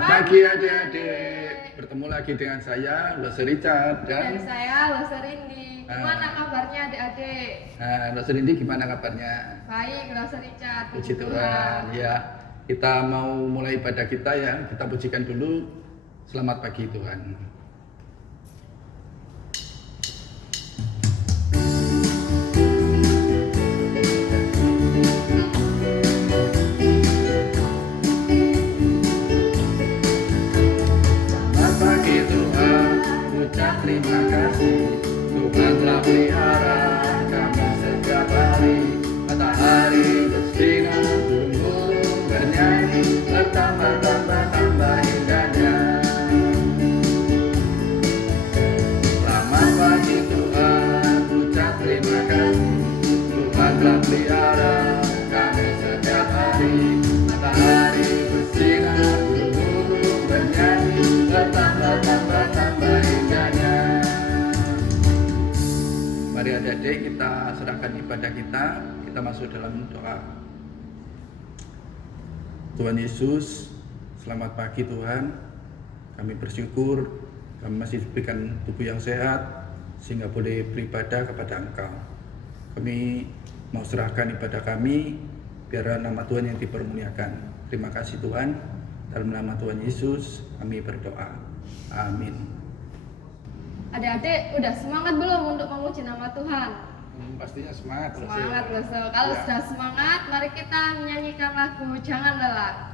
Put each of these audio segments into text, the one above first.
Selamat pagi adik-adik. Bertemu lagi dengan saya, Lose Richard dan saya, Lose Rindi. Gimana kabarnya adik-adik? Lose Rindi gimana kabarnya? Baik, Lose Richard. Puji Tuhan. Ya, kita mau mulai ibadah kita ya. Kita pujikan dulu. Selamat pagi Tuhan. Terima kasih Tuhan telah pelihara kami setiap hari. Matahari bersinar, burung-burung bernyanyi, bertambah indahnya. Selamat pagi Tuhan, ucap terima kasih. Tuhan telah pelihara kami setiap hari. Matahari bersinar, burung-burung bernyanyi, bertambah indahnya. Mari adik-adik kita serahkan ibadah kita masuk dalam doa. Tuhan Yesus, selamat pagi Tuhan. Kami bersyukur kami masih diberikan tubuh yang sehat sehingga boleh beribadah kepada Engkau. Kami mau serahkan ibadah kami biar nama Tuhan yang dipermuliakan. Terima kasih Tuhan. Dalam nama Tuhan Yesus kami berdoa. Amin. Adik-adik udah semangat belum untuk memuji nama Tuhan? Pastinya semangat. Semangat loh. Kalau sudah semangat, mari kita menyanyikan lagu Jangan Lelah.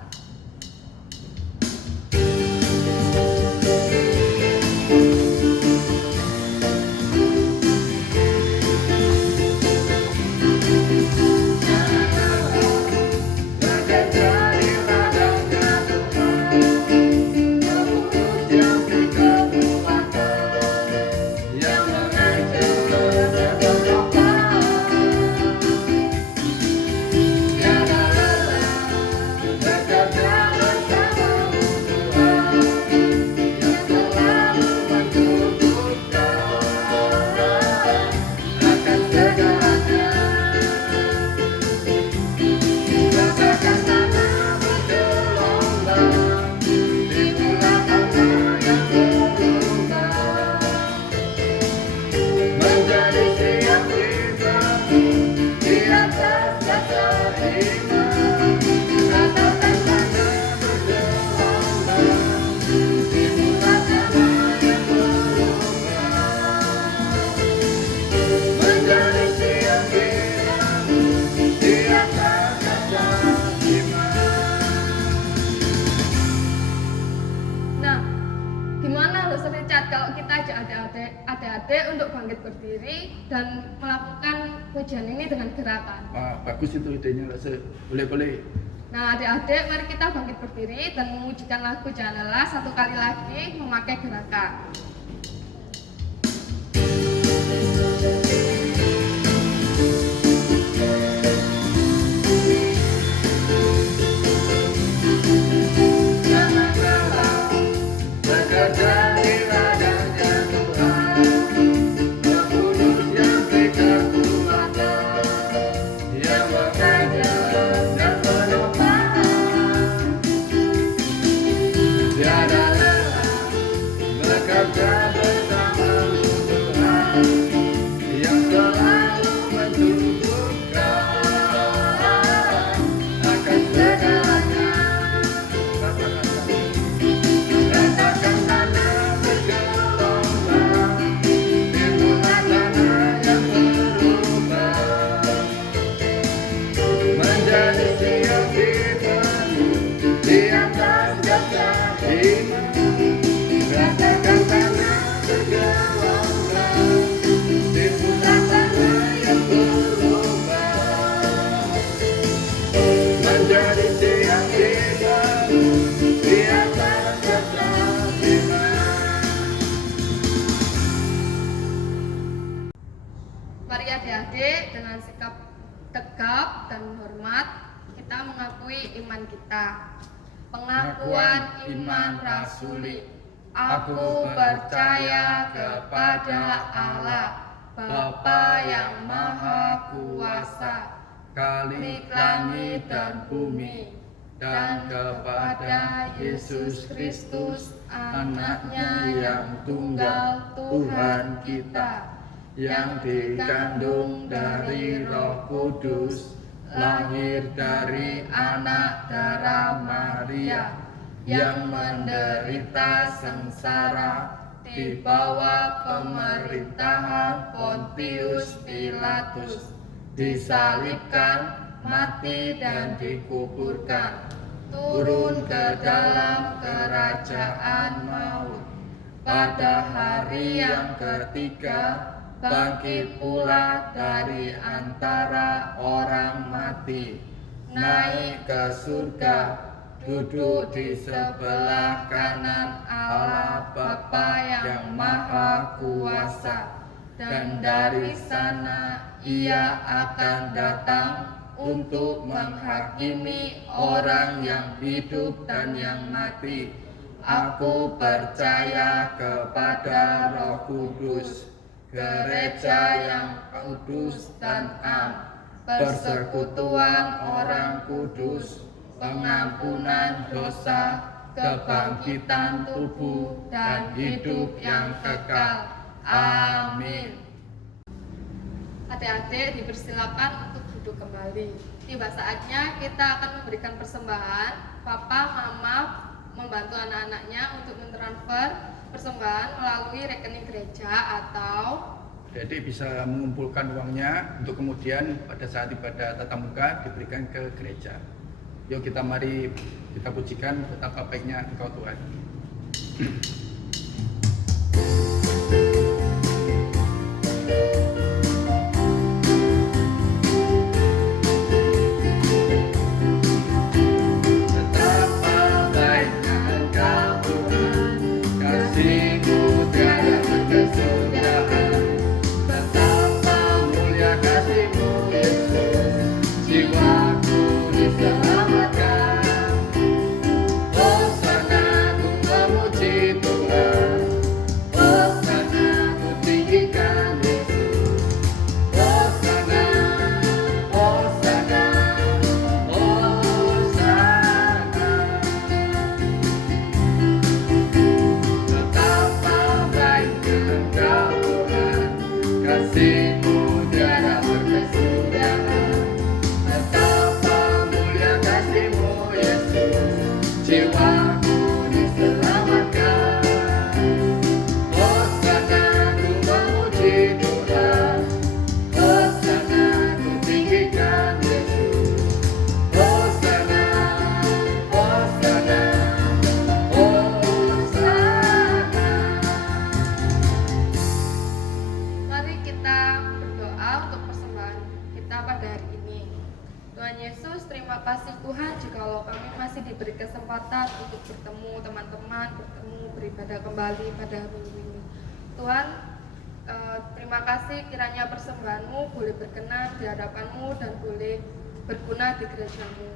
Kalau kita ajak adik-adik untuk bangkit berdiri dan melakukan pujian ini dengan gerakan. Wah, bagus itu idenya, boleh. Nah, adik-adik, mari kita bangkit berdiri dan memujikan lagu Jangan Lelah satu kali lagi memakai gerakan. Mari adik-adik dengan sikap tegap dan hormat kita mengakui iman kita. Pengakuan iman rasuli. Aku percaya kepada Allah, Bapa yang Maha Kuasa, Khalik langit dan bumi, dan kepada Yesus Kristus, anaknya yang tunggal Tuhan kita, yang dikandung dari Roh Kudus, lahir dari anak darah Maria, yang menderita sengsara di bawah pemerintahan Pontius Pilatus, disalibkan, mati dan dikuburkan, turun ke dalam kerajaan maut. Pada hari yang ketiga, bangkit pula dari antara orang mati, naik ke surga, duduk di sebelah kanan Allah Bapa yang Maha Kuasa, dan dari sana Ia akan datang untuk menghakimi orang yang hidup dan yang mati. Aku percaya kepada Roh Kudus, gereja yang kudus dan am, persekutuan orang kudus, pengampunan dosa, kebangkitan tubuh, dan hidup yang kekal. Amin. Adik-adik dipersilakan untuk duduk kembali. Tiba saatnya kita akan memberikan persembahan. Papa, Mama membantu anak-anaknya untuk mentransfer persembahan melalui rekening gereja atau Adik bisa mengumpulkan uangnya untuk kemudian pada saat ibadah tatap muka diberikan ke gereja. Yuk mari kita pujikan betapa baiknya Engkau Tuhan. kesempatan untuk bertemu teman-teman, beribadah kembali pada minggu ini. Tuhan, terima kasih kiranya persembahanmu boleh berkenan di hadapanmu dan boleh berguna di gerejamu.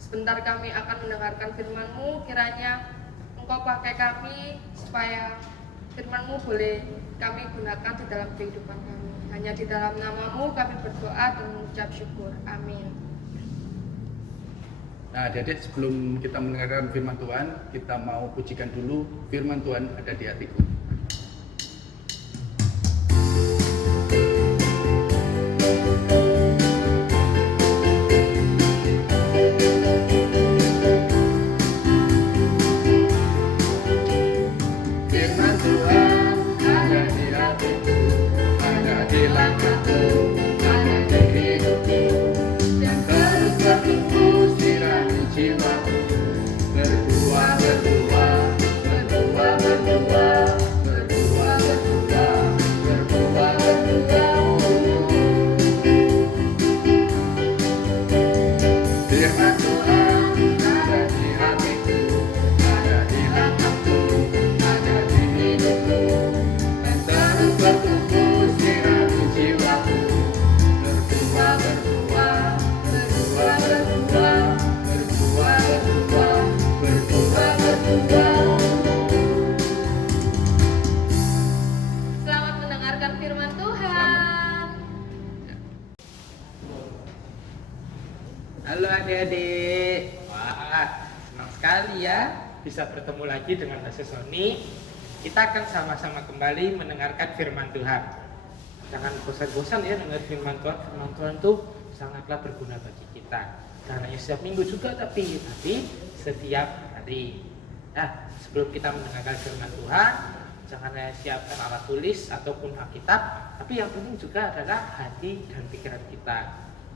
Sebentar kami akan mendengarkan firman-Mu, kiranya Engkau pakai kami supaya firman-Mu boleh kami gunakan di dalam kehidupan kami. Hanya di dalam nama-Mu kami berdoa dan mengucap syukur. Amin. Nah, adik-adik, sebelum kita mendengarkan firman Tuhan, kita mau pujikan dulu firman Tuhan ada di hatiku. Firman Tuhan ada di hatiku, ada di langkahku, ada di hidupku, dan terus bertumbuh sirami jiwaku. Berbuah, berbuah, berbuah, berbuah, berbuah, berbuah, berbuah, berbuah. Firman Tuhan ada di hatiku, ada di langkahku, ada di hidupku, dan terus bertumbuh sirami jiwaku. Berbuah, berbuah, berbuah, berbuah, berbuah, berbuah, berbuah, berbuah. Selamat mendengarkan firman Tuhan. Halo adik-adik. Wah, Senang sekali ya bisa bertemu lagi dengan Pastor Sony. Kita akan sama-sama kembali mendengarkan firman Tuhan. Jangan bosan-bosan ya dengar firman Tuhan. Firman Tuhan itu sangatlah berguna bagi kita. Jangan hanya setiap minggu juga, tapi setiap hari. Nah, sebelum kita mendengarkan firman Tuhan, jangan hanya siapkan alat tulis ataupun Alkitab, tapi yang penting juga adalah hati dan pikiran kita.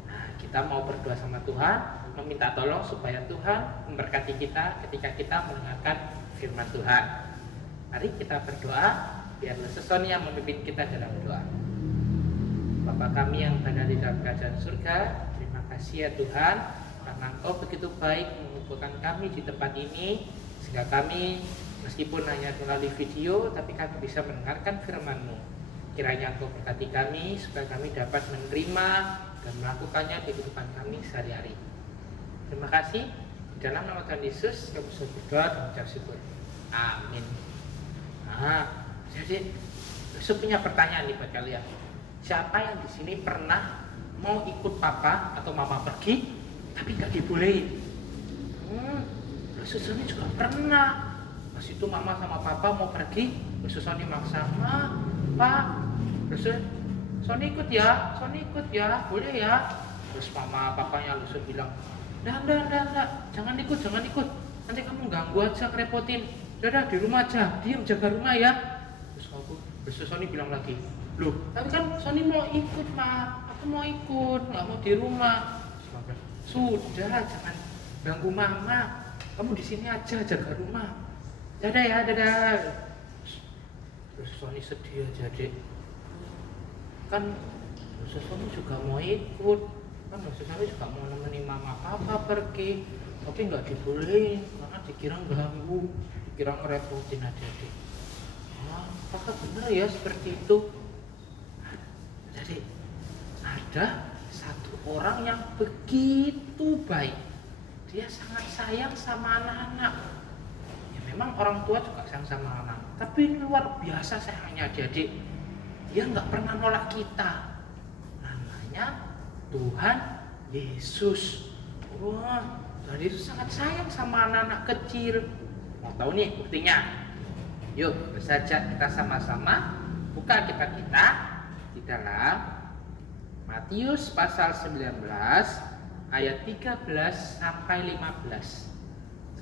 Nah, kita mau berdoa sama Tuhan, meminta tolong supaya Tuhan memberkati kita ketika kita mendengarkan firman Tuhan. Mari kita berdoa, biar Sony yang memimpin kita dalam doa. Bapa kami yang berada di dalam kerajaan surga, terima kasih ya Tuhan, karena Engkau begitu baik mengumpulkan kami di tempat ini, sehingga kami meskipun hanya melalui video, tapi kami bisa mendengarkan firman-Mu. Kiranya Engkau berkati kami, supaya kami dapat menerima dan melakukannya di kehidupan kami sehari-hari. Terima kasih. Di dalam nama Tuhan Yesus, kami bisa berdoa dan mengucap syukur. Amin. Nah, jadi saya punya pertanyaan nih buat kalian. Siapa yang di sini pernah mau ikut papa atau mama pergi, tapi nggak dibolehin? Sony juga pernah. Pas itu mama sama papa mau pergi, Sony maksa, "Ma, Pak, Sony ikut ya, boleh ya?" Terus mama papanya langsung bilang, Enggak, jangan ikut, nanti kamu ganggu aja, ngerepotin. Udah di rumah aja, diam jaga rumah ya." Terus Sony bilang lagi, "Loh, tapi kan Sony mau ikut, Ma, aku mau ikut, nggak mau di rumah." "Sudah, jangan ganggu mama, kamu di sini aja jaga rumah. Dadah ya, dadah." Terus Sony sedih aja, Dek. Kan Sony juga mau ikut, kan Sony juga mau nemenin mama papa pergi, tapi nggak dibolehin karena dikira ganggu, dikira ngerepotin adik-adik. Apakah benar ya seperti itu? Jadi ada satu orang yang begitu baik, dia sangat sayang sama anak-anak. Ya memang orang tua juga sayang sama anak, tapi luar biasa sayangnya adik-adik. Dia nggak pernah nolak kita. Namanya Tuhan Yesus. Wah, Tuhan Yesus sangat sayang sama anak-anak kecil. Mau tahu nih buktinya? Yuk, bersaja kita sama-sama buka Alkitab kita di dalam Matius pasal 19 ayat 13 sampai 15.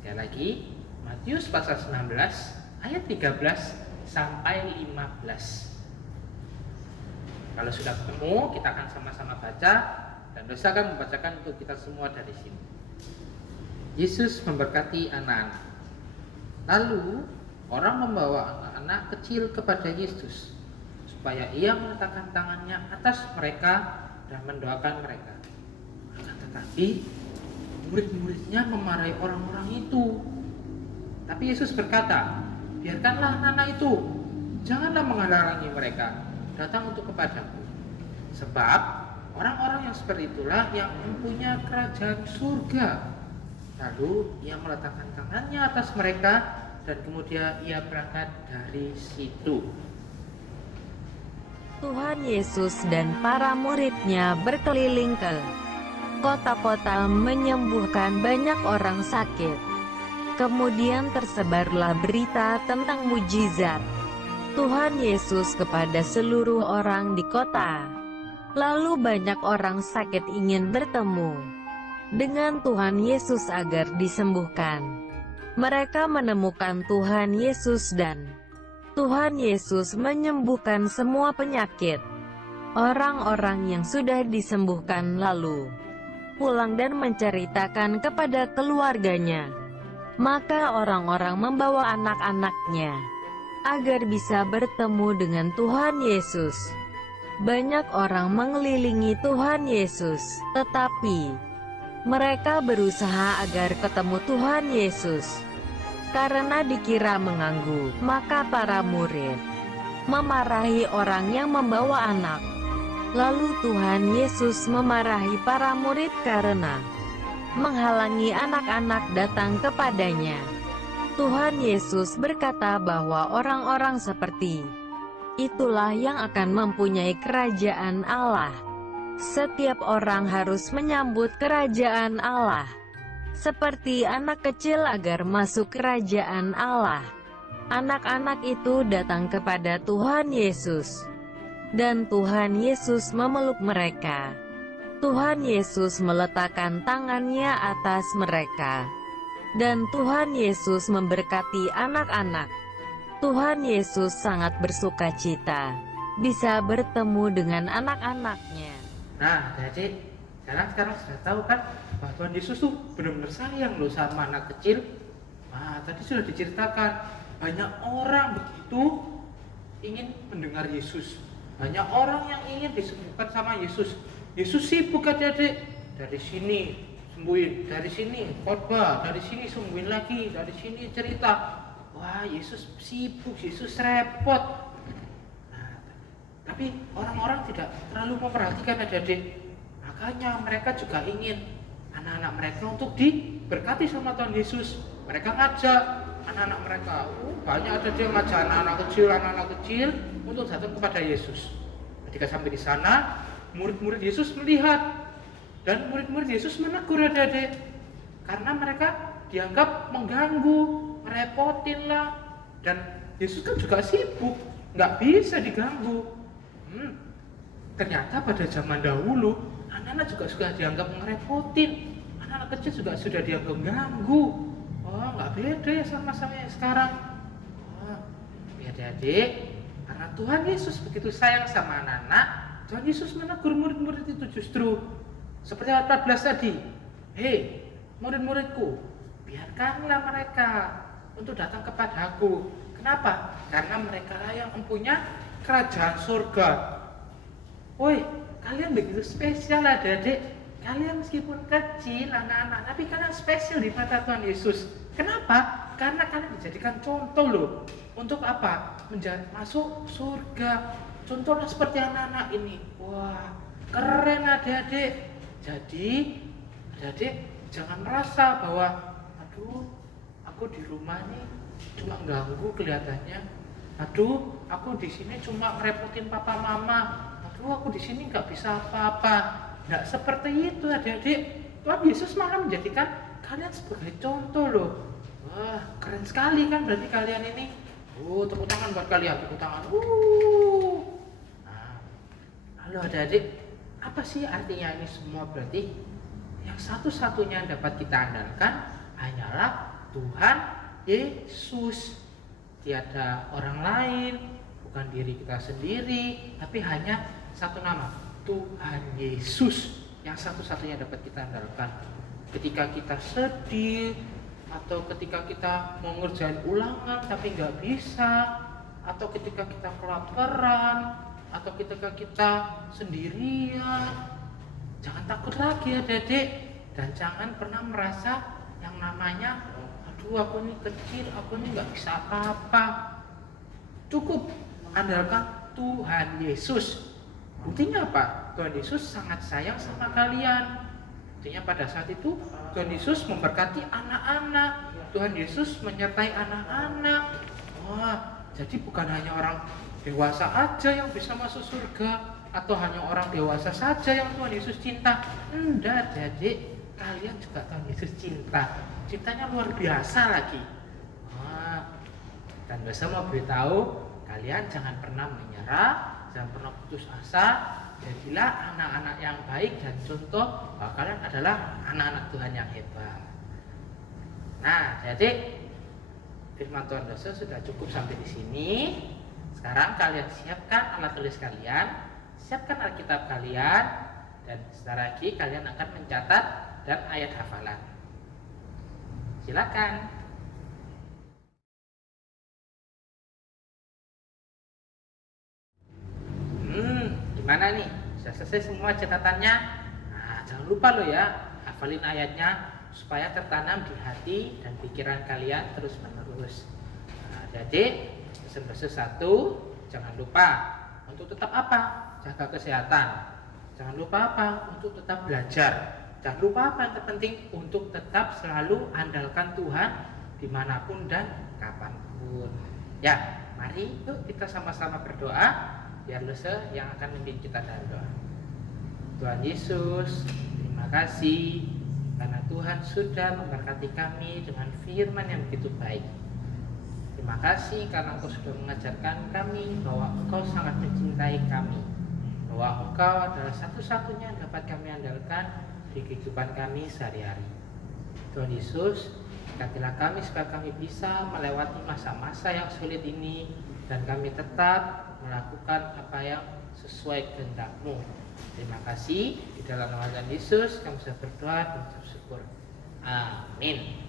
Sekali lagi, Matius pasal 19 ayat 13 sampai 15. Kalau sudah ketemu, kita akan sama-sama baca dan dosa akan membacakan untuk kita semua dari sini. Yesus memberkati anak-anak. Lalu orang membawa anak-anak kecil kepada Yesus supaya ia meletakkan tangannya atas mereka dan mendoakan mereka. Akan tetapi murid-muridnya memarahi orang-orang itu. Tapi Yesus berkata, "Biarkanlah anak-anak itu, janganlah menghalangi mereka datang untuk kepadaku. Sebab orang-orang yang seperti itulah yang mempunyai kerajaan surga." Lalu ia meletakkan tangannya atas mereka dan kemudian ia berangkat dari situ. Tuhan Yesus dan para muridnya berkeliling ke kota-kota menyembuhkan banyak orang sakit. Kemudian tersebarlah berita tentang mujizat Tuhan Yesus kepada seluruh orang di kota. Lalu banyak orang sakit ingin bertemu dengan Tuhan Yesus agar disembuhkan. Mereka menemukan Tuhan Yesus dan Tuhan Yesus menyembuhkan semua penyakit. Orang-orang yang sudah disembuhkan lalu pulang dan menceritakan kepada keluarganya. Maka orang-orang membawa anak-anaknya agar bisa bertemu dengan Tuhan Yesus. Banyak orang mengelilingi Tuhan Yesus, tetapi mereka berusaha agar ketemu Tuhan Yesus. Karena dikira mengganggu, maka para murid memarahi orang yang membawa anak. Lalu Tuhan Yesus memarahi para murid karena menghalangi anak-anak datang kepadanya. Tuhan Yesus berkata bahwa orang-orang seperti itulah yang akan mempunyai kerajaan Allah. Setiap orang harus menyambut kerajaan Allah. seperti anak kecil agar masuk kerajaan Allah. Anak-anak itu datang kepada Tuhan Yesus, dan Tuhan Yesus memeluk mereka. Tuhan Yesus meletakkan tangannya atas mereka, dan Tuhan Yesus memberkati anak-anak. Tuhan Yesus sangat bersukacita bisa bertemu dengan anak-anaknya. Nah, jadi sekarang sudah tahu kan bahwa Tuhan Yesus tuh benar-benar sayang loh sama anak kecil. Nah, tadi sudah diceritakan banyak orang begitu ingin mendengar Yesus. Banyak orang yang ingin disembuhkan sama Yesus. Yesus sibuk adik-adik, dari sini sembuhin, dari sini khotbah, dari sini sembuhin lagi, dari sini cerita. Wah, Yesus sibuk, Yesus repot. Nah, tapi orang-orang tidak terlalu memperhatikan adik-adik. Makanya mereka juga ingin anak-anak mereka untuk diberkati sama Tuhan Yesus. Mereka ngajak anak-anak mereka. Banyak ada yang ngajak anak-anak kecil untuk datang kepada Yesus. Ketika sampai di sana, murid-murid Yesus melihat, dan murid-murid Yesus menegur adik-adik karena mereka dianggap mengganggu, merepotin lah. Dan Yesus kan juga sibuk, nggak bisa diganggu. Ternyata pada zaman dahulu anak-anak juga sudah dianggap ngerepotin, anak-anak kecil juga sudah dianggap mengganggu. Oh, nggak beda ya sama-sama yang sekarang. Oh, ya adik-adik, karena Tuhan Yesus begitu sayang sama anak-anak, Tuhan Yesus menegur murid-murid itu justru seperti ayat 14 tadi. Hei, murid-muridku, biarkanlah mereka untuk datang kepadaku. Kenapa? Karena mereka lah yang mempunyai kerajaan surga. Woi, kalian begitu spesial adik-adik. Kalian meskipun kecil anak-anak, tapi kalian spesial di mata Tuhan Yesus. Kenapa? Karena kalian dijadikan contoh loh. Untuk apa? Masuk surga. Contohnya seperti anak-anak ini. Wah, keren adik-adik. Jadi adik-adik jangan merasa bahwa aduh, aku di rumah nih cuma ganggu kelihatannya. Aduh, aku di sini cuma ngerepotin papa mama. Aduh, aku di sini nggak bisa apa-apa. Nggak seperti itu adik-adik. Tuhan Yesus malah menjadikan kalian sebagai contoh loh. Wah, keren sekali kan berarti kalian ini. Tepuk tangan buat kalian, tepuk tangan. Nah, lalu adik-adik, apa sih artinya ini semua? Berarti yang satu-satunya yang dapat kita andalkan hanyalah Tuhan Yesus. Tiada orang lain, bukan diri kita sendiri, tapi hanya satu nama, Tuhan Yesus, yang satu-satunya dapat kita andalkan. Ketika kita sedih, atau ketika kita mau ngerjain ulangan tapi nggak bisa, atau ketika kita kelaparan, atau ketika kita sendirian, jangan takut lagi adik-adik, dan jangan pernah merasa yang namanya aduh aku ini kecil, aku ini nggak bisa apa-apa. Cukup andalkan Tuhan Yesus. Buktinya apa? Tuhan Yesus sangat sayang sama kalian. Buktinya pada saat itu Tuhan Yesus memberkati anak-anak, Tuhan Yesus menyertai anak-anak. Wah, jadi bukan hanya orang dewasa aja yang bisa masuk surga, atau hanya orang dewasa saja yang Tuhan Yesus cinta. Enggak, jadi kalian juga Tuhan Yesus cinta. Cintanya luar biasa lagi. Wah, dan besok mau beritahu kalian jangan pernah menyerah, jangan pernah putus asa. Jadilah anak-anak yang baik dan contoh bahwa kalian adalah anak-anak Tuhan yang hebat. Nah, jadi firman Tuhan dosa sudah cukup sampai di sini. Sekarang kalian siapkan alat tulis kalian, siapkan Alkitab kalian, dan sebentar lagi kalian akan mencatat dan ayat hafalan. Silakan. Gimana nih? Sudah selesai semua catatannya? Nah, jangan lupa loh ya, hafalin ayatnya supaya tertanam di hati dan pikiran kalian terus menerus. Nah, jadi pesan-pesan 1, jangan lupa untuk tetap apa? Jaga kesehatan. Jangan lupa apa? Untuk tetap belajar. Jangan lupa apa yang terpenting? Untuk tetap selalu andalkan Tuhan dimanapun dan kapanpun. Ya, mari yuk kita sama-sama berdoa. Biar Luse yang akan memimpin kita dalam doa. Tuhan Yesus, terima kasih karena Tuhan sudah memberkati kami dengan firman yang begitu baik. Terima kasih karena Engkau sudah mengajarkan kami bahwa Engkau sangat mencintai kami, bahwa Engkau adalah satu-satunya yang dapat kami andalkan di kehidupan kami sehari-hari. Tuhan Yesus, berkatilah kami supaya kami bisa melewati masa-masa yang sulit ini dan kami tetap melakukan apa yang sesuai kehendak-Mu. Terima kasih, di dalam nama Tuhan Yesus kami sudah berdoa dan bersyukur. Amin.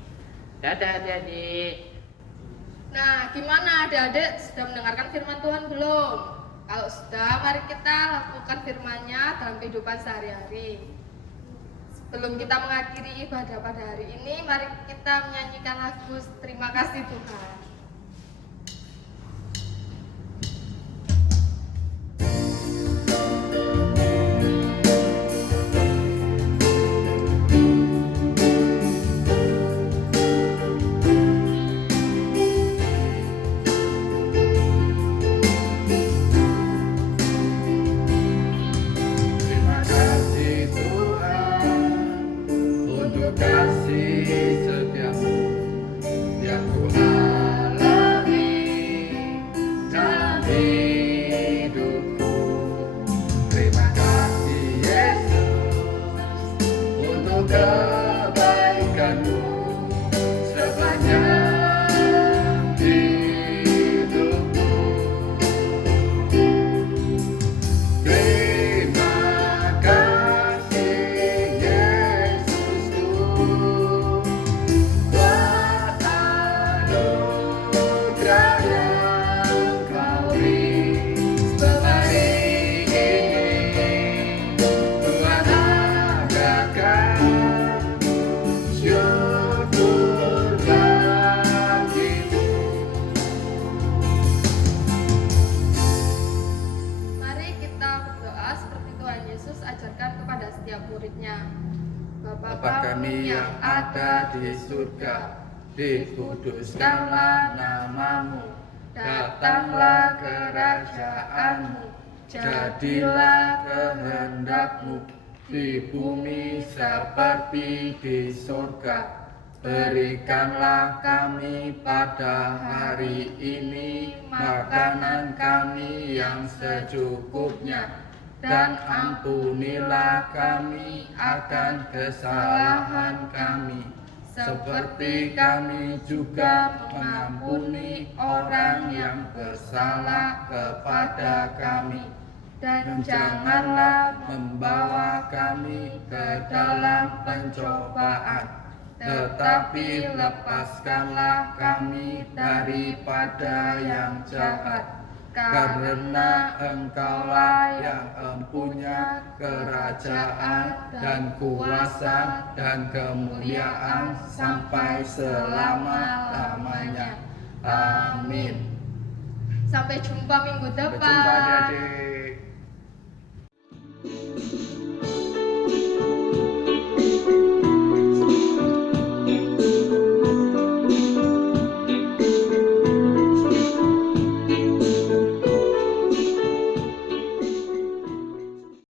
Dadah adik-adik. Nah, gimana adik-adik sudah mendengarkan firman Tuhan belum? Kalau sudah, mari kita lakukan firman-Nya dalam kehidupan sehari-hari. Sebelum kita mengakhiri ibadah pada hari ini, mari kita menyanyikan lagu Terima Kasih Tuhan. Terima kasih Tuhan untuk kasih setiamu yang Ku alami dalam hidupku. Terima kasih Yesus untuk kebaikan-Mu sepanjang hidupku. Terima kasih Yesusku buat anugerah yang Kau beri sebaik ini. Tuhan adakan syukur bagimu. Mari kita berdoa seperti Tuhan Yesus ajarkan kepada setiap muridnya. Bapa kami yang ada di surga, dikuduskanlah namamu, datanglah kerajaan-Mu, jadilah kehendak-Mu di bumi seperti di surga. Berikanlah kami pada hari ini makanan kami yang secukupnya, dan ampunilah kami akan kesalahan kami, seperti kami juga mengampuni orang yang bersalah kepada kami. Dan janganlah membawa kami ke dalam pencobaan, tetapi lepaskanlah kami daripada yang jahat. Karena Engkaulah yang mempunyai kerajaan dan kuasa dan kemuliaan sampai selama-lamanya. Amin. Sampai jumpa minggu Sampai depan. jumpa adik-adik.